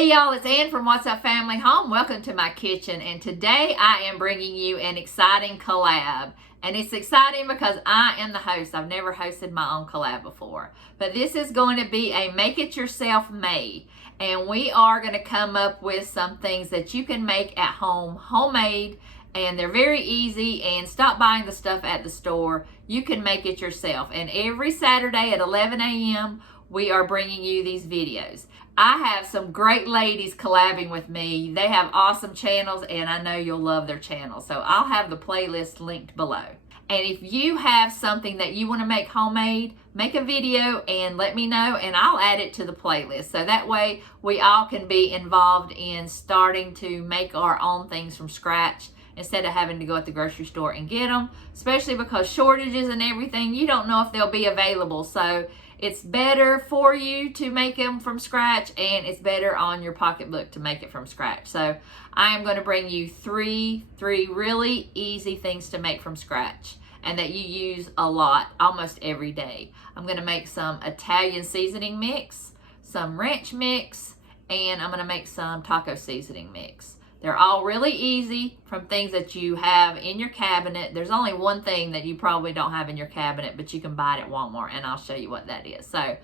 Hey y'all, it's Ann from What's Up Family Home. Welcome to my kitchen, and today I am bringing you an exciting collab. And it's exciting because I am the host. I've never hosted my own collab before. But this is going to be a make it yourself made. And we are going to come up with some things that you can make at home, homemade, and they're very easy. And stop buying the stuff at the store. You can make it yourself. And every Saturday at 11 a.m. we are bringing you these videos. I have some great ladies collabing with me. They have awesome channels, and I know you'll love their channels. So I'll have the playlist linked below. And if you have something that you want to make homemade, make a video and let me know, and I'll add it to the playlist. So that way we all can be involved in starting to make our own things from scratch instead of having to go at the grocery store and get them, especially because shortages and everything, you don't know if they'll be available. So it's better for you to make them from scratch, and it's better on your pocketbook to make it from scratch. So I am going to bring you three really easy things to make from scratch and that you use a lot, almost every day. I'm going to make some Italian seasoning mix, some ranch mix, and I'm going to make some taco seasoning mix. They're all really easy from things that you have in your cabinet. There's only one thing that you probably don't have in your cabinet, but you can buy it at Walmart, and I'll show you what that is. So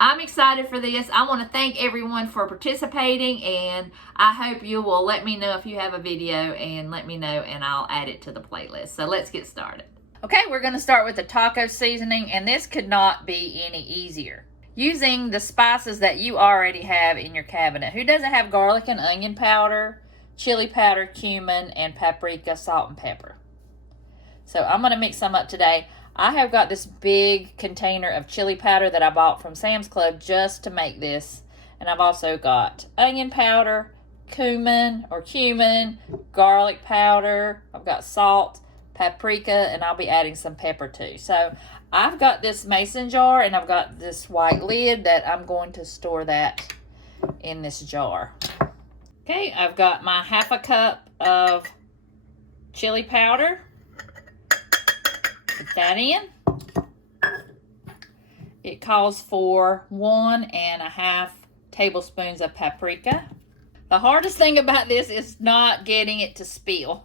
I'm excited for this. I want to thank everyone for participating, and I hope you will let me know if you have a video, and let me know, and I'll add it to the playlist. So let's get started. Okay, we're going to start with the taco seasoning, and this could not be any easier. Using the spices that you already have in your cabinet. Who doesn't have garlic and onion powder, chili powder, cumin, and paprika, salt, and pepper? So I'm going to mix some up today. I have got this big container of chili powder that I bought from Sam's Club just to make this. And I've also got onion powder, cumin, garlic powder. I've got salt, paprika, and I'll be adding some pepper too. So I've got this mason jar, and I've got this white lid that I'm going to store that in this jar. Okay, I've got my half a cup of chili powder. Put that in. It calls for 1.5 tablespoons of paprika. The hardest thing about this is not getting it to spill.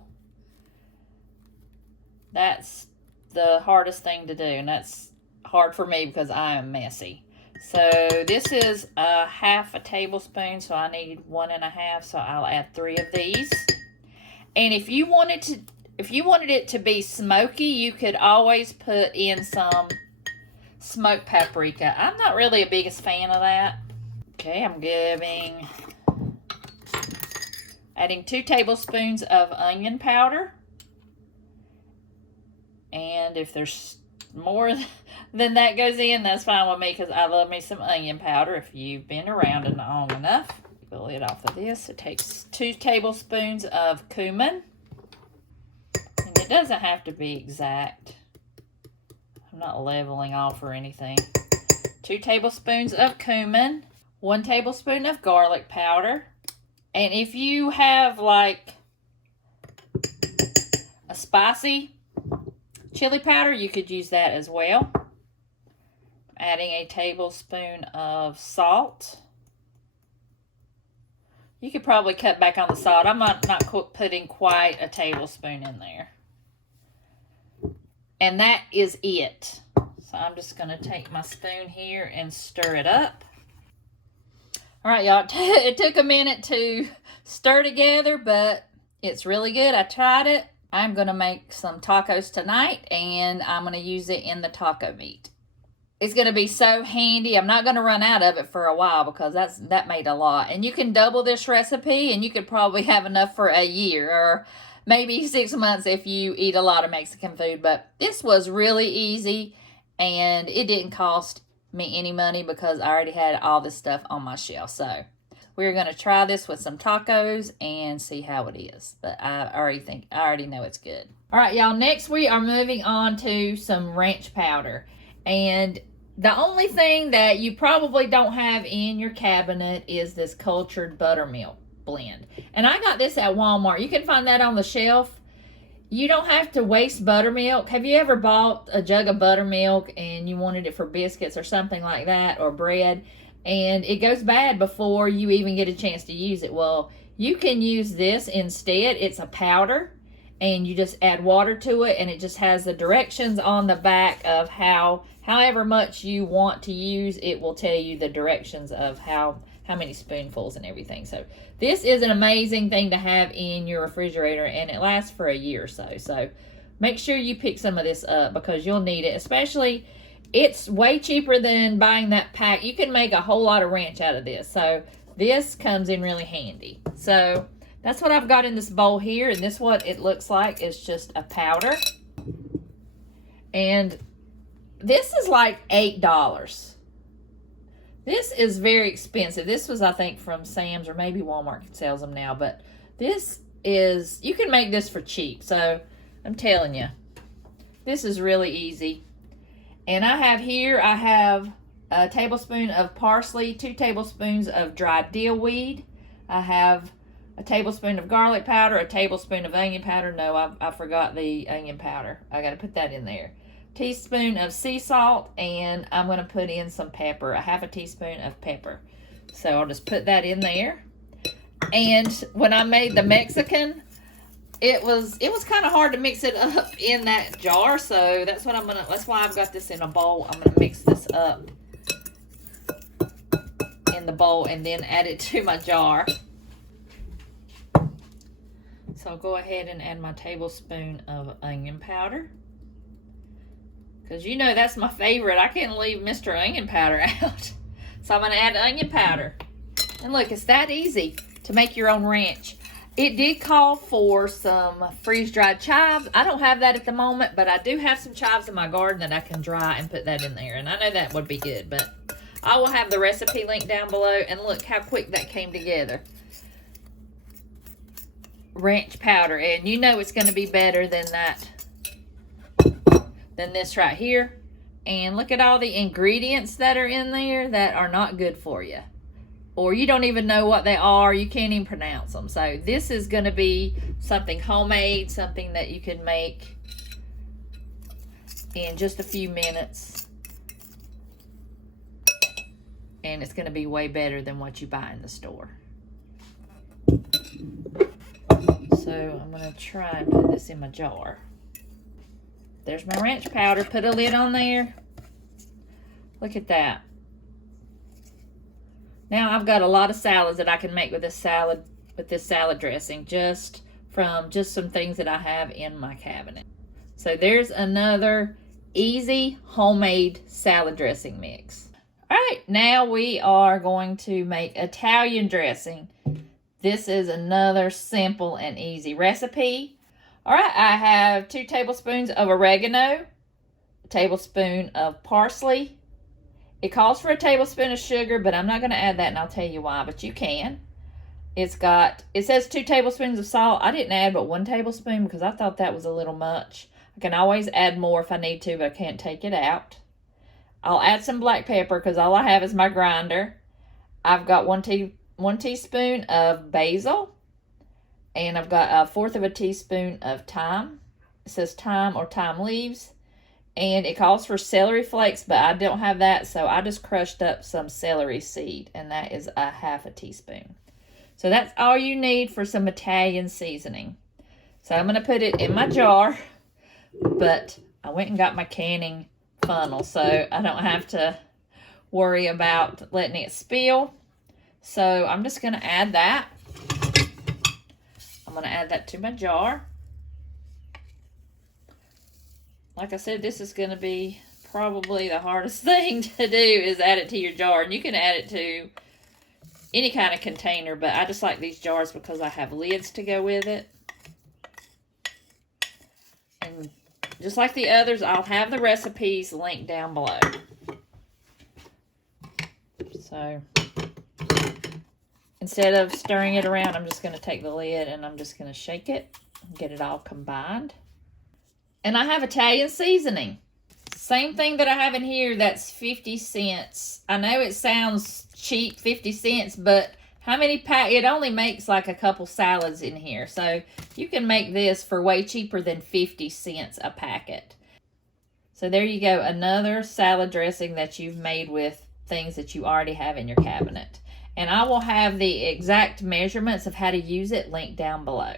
That's the hardest thing to do, and that's hard for me because I am messy. So this is a 1/2 tablespoon, so I need 1.5, so I'll add 3 of these. And if you wanted it to be smoky, you could always put in some smoked paprika. I'm not really a biggest fan of that. Okay, I'm adding 2 tablespoons of onion powder. And if there's more than that goes in, that's fine with me, because I love me some onion powder. If you've been around it long enough, the lid off of this. It takes 2 tablespoons of cumin, and it doesn't have to be exact. I'm not leveling off or anything. 2 tablespoons of cumin, 1 tablespoon of garlic powder, and if you have like a spicy chili powder, you could use that as well. Adding a tablespoon of salt. You could probably cut back on the salt. I'm not putting quite a tablespoon in there. And that is it. So I'm just going to take my spoon here and stir it up. All right, y'all. It took a minute to stir together, but it's really good. I tried it. I'm going to make some tacos tonight, and I'm going to use it in the taco meat. It's going to be so handy. I'm not going to run out of it for a while because that made a lot. And you can double this recipe, and you could probably have enough for a year or maybe 6 months if you eat a lot of Mexican food. But this was really easy, and it didn't cost me any money because I already had all this stuff on my shelf. So we're going to try this with some tacos and see how it is. But I already know it's good. All right, y'all. Next, we are moving on to some ranch powder. And the only thing that you probably don't have in your cabinet is this cultured buttermilk blend. And I got this at Walmart. You can find that on the shelf. You don't have to waste buttermilk. Have you ever bought a jug of buttermilk and you wanted it for biscuits or something like that, or bread? and it goes bad before you even get a chance to use it. Well, you can use this instead. It's a powder, and you just add water to it, and it just has the directions on the back of however much you want to use. It will tell you the directions of how many spoonfuls and everything. So this is an amazing thing to have in your refrigerator, and it lasts for a year or so. So make sure you pick some of this up because you'll need it. Especially, it's way cheaper than buying that pack. You can make a whole lot of ranch out of this. So this comes in really handy. So that's what I've got in this bowl here, and this what it looks like. It's just a powder. And this is like $8. This is very expensive. This was, I think, from Sam's, or maybe Walmart sells them now, but this is, you can make this for cheap. So I'm telling you, this is really easy. And I have a tablespoon of parsley, 2 tablespoons of dried dill weed. I have a tablespoon of garlic powder, a tablespoon of onion powder. No, I forgot the onion powder. I got to put that in there. Teaspoon of sea salt, and I'm going to put in some pepper, a half a teaspoon of pepper. So I'll just put that in there. And when I made the Mexican, it was kind of hard to mix it up in that jar. So that's why I've got this in a bowl. I'm going to mix this up in the bowl and then add it to my jar. So I'll go ahead and add my tablespoon of onion powder. Because you know that's my favorite. I can't leave Mr. Onion Powder out. So I'm going to add onion powder. And look, it's that easy to make your own ranch. It did call for some freeze-dried chives. I don't have that at the moment, but I do have some chives in my garden that I can dry and put that in there. And I know that would be good, but I will have the recipe link down below. And look how quick that came together. Ranch powder. And you know it's going to be better than this right here. And look at all the ingredients that are in there that are not good for you, or you don't even know what they are. You can't even pronounce them. So this is going to be something homemade, something that you can make in just a few minutes, and it's going to be way better than what you buy in the store. So I'm going to try and put this in my jar. There's my ranch powder. Put a lid on there. Look at that. Now I've got a lot of salads that I can make with this salad dressing, just from some things that I have in my cabinet. So there's another easy homemade salad dressing mix. All right, now we are going to make Italian dressing. This is another simple and easy recipe. All right, I have 2 tablespoons of oregano, a tablespoon of parsley. It calls for a tablespoon of sugar, but I'm not going to add that, and I'll tell you why, but you can. It says 2 tablespoons of salt. I didn't add but 1 tablespoon because I thought that was a little much. I can always add more if I need to, but I can't take it out. I'll add some black pepper because all I have is my grinder. I've got 1 teaspoon of basil. And I've got 1/4 of a teaspoon of thyme. It says thyme or thyme leaves. And it calls for celery flakes, but I don't have that. So I just crushed up some celery seed. And that is a 1/2 teaspoon. So that's all you need for some Italian seasoning. So I'm going to put it in my jar. But I went and got my canning funnel. So I don't have to worry about letting it spill. So I'm just going to add that. I'm going to add that to my jar. Like I said, this is going to be probably the hardest thing to do is add it to your jar. And you can add it to any kind of container, but I just like these jars because I have lids to go with it. And just like the others, I'll have the recipes linked down below. So instead of stirring it around, I'm just going to take the lid and I'm just going to shake it and get it all combined. And I have Italian seasoning. Same thing that I have in here, that's 50 cents. I know it sounds cheap, 50 cents, but how many it only makes like a couple salads in here. So you can make this for way cheaper than 50 cents a packet. So there you go, another salad dressing that you've made with things that you already have in your cabinet. And I will have the exact measurements of how to use it linked down below.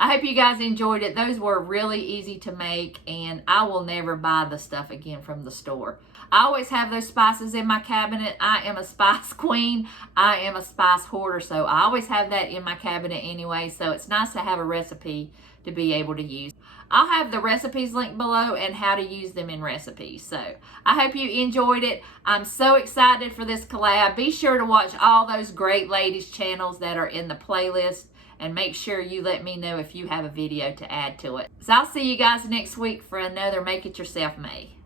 I hope you guys enjoyed it. Those were really easy to make, and I will never buy the stuff again from the store. I always have those spices in my cabinet. I am a spice queen. I am a spice hoarder, so I always have that in my cabinet anyway, so it's nice to have a recipe to be able to use. I'll have the recipes linked below and how to use them in recipes. So I hope you enjoyed it. I'm so excited for this collab. Be sure to watch all those great ladies' channels that are in the playlist, and make sure you let me know if you have a video to add to it. So I'll see you guys next week for another Make It Yourself Me.